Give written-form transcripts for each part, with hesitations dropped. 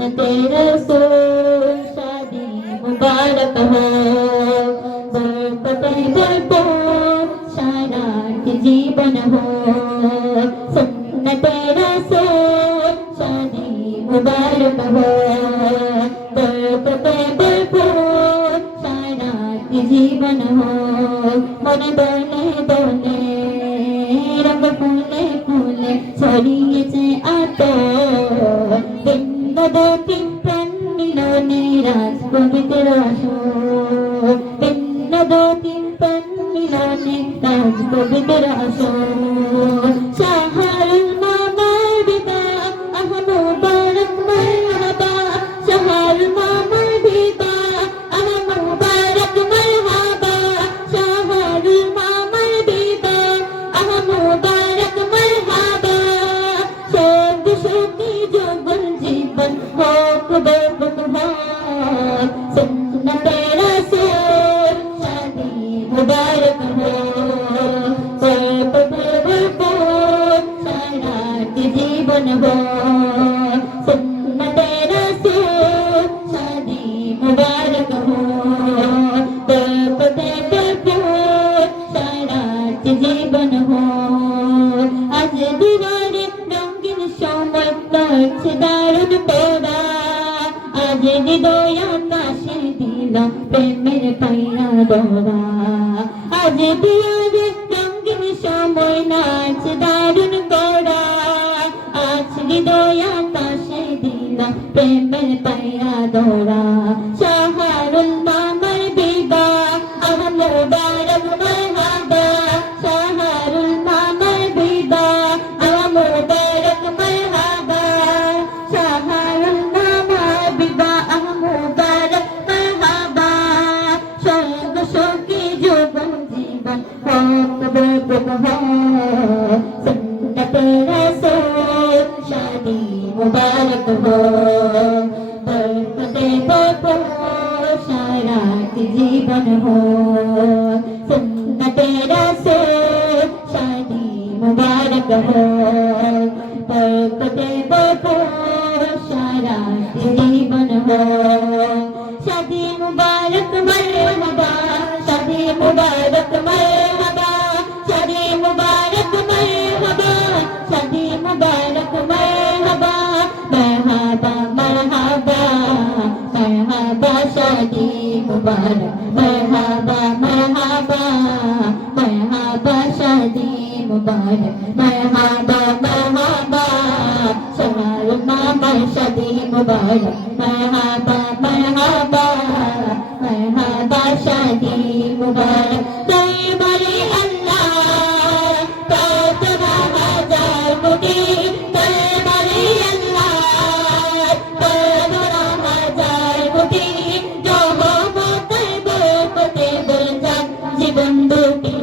तेरा रसूल शादी मुबारक हो बरकतें भरपूर शादात जीवन हो सुन्नते रसूल शादी मुबारक हो बरकतें भरपूर शादात जीवन हो मन दोले दोले रंग फूले फूले ছড়িয়েছে আতো বিন্দুতি প্রাণ মিলনে রাজ পবিত্র আসর বিন্দুতি প্রাণ মিলনে রাজ পবিত্র আসর শাহরুল মামার বিদা আহ মুবারক মারহাবা শাহরুল মামার বিদা আহ মুবারক মারহাবা শাহরুল মামার বিদা আহ মুবারক মারহাবা সব সুখী যৌবন জীবন হোক বেবকহার সুন্নতে রাসূল শাদি মুবারক हो सारात जीवन हो सुन्नते रसूल शादी मुबारक हो बरकते भरपूर सारात जीवन हो आज दीवारे रंगीन সময় লাগছে দারুণ পড়া আজ হৃদয় আকাশে দিল প্রেমের পাইয়া দোরা আজ দিয়ারে রঙিন সময় নাচ দারুণ করা আজ হৃদয় আকাশে দিল প্রেমের পাইয়া দোরা শাহরুল মামার বিবাহ আহ মুবারক মারহাবা শাহরুল মামার বিবাহ আহ মুবারক মারহাবা শাহরুল মামার বিবাহ আহ মুবারক মারহাবা সঙ্গ সঙ্গী যৌবন জীবন হোক বেবকহার সুন্নতে রাসূল শাদি মুবারক हो बरकते भरपूर सारात जीवन हो सुन्नते रसूल शादी मुबारक हो बरकते भरपूर सारात जीवन हो शादी मुबारक मरहबा शादी मुबारक मरहबा शादी मुबारक मरहबा शादी मुबारक मरहबा मरहबा मरहबा मरहबा शादी मुबारक मरहबा मरहबा मरहबा शादी मुबारक मरहबा मरहबा शाहरुल मामार शादी मुबारक मरहबा मरहबा मरहबा शादी मुबारक दरबारे अल्लाह तोरा हजार कोटी दरबारे अल्लाह तोरा हजार कोटी जो हो मोतर बरकते बरजा जीवन दुटी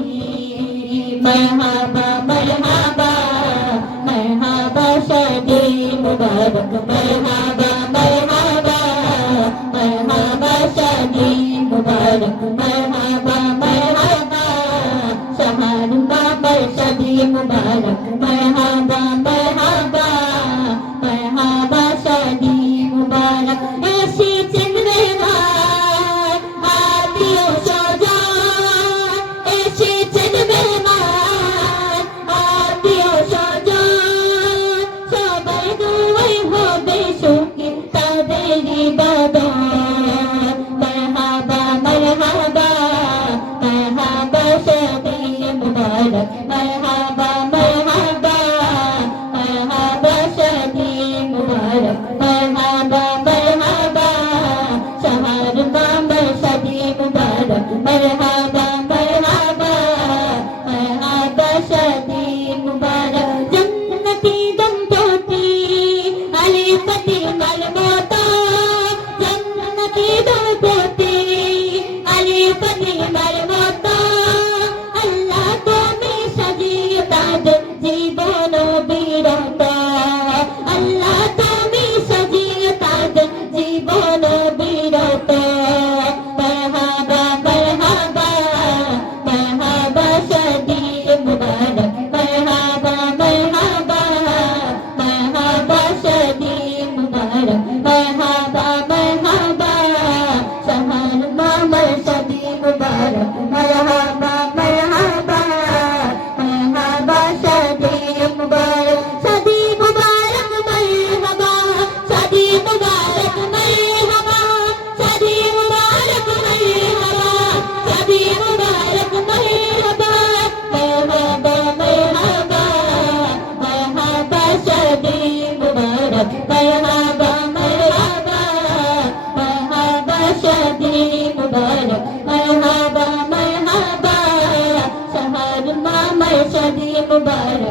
मरहबा मरहबा मरहबा शादी मुबारक मरहबा मरहबा मरहबा मरहबा शहर मामर शादी मुबारक मरहबा मरहबा मरहबा शादी मुबारक शादी मुबारक मरहबा शादी मुबारक मरहबा शादी मुबारक मरहबा शादी मुबारक मरहबा मरहबा मरहबा मरहबा शादी मुबारक मरहबा मरहबा मरहबा शादी मुबारक मरहबा मरहबा शहर मामर शादी मुबारक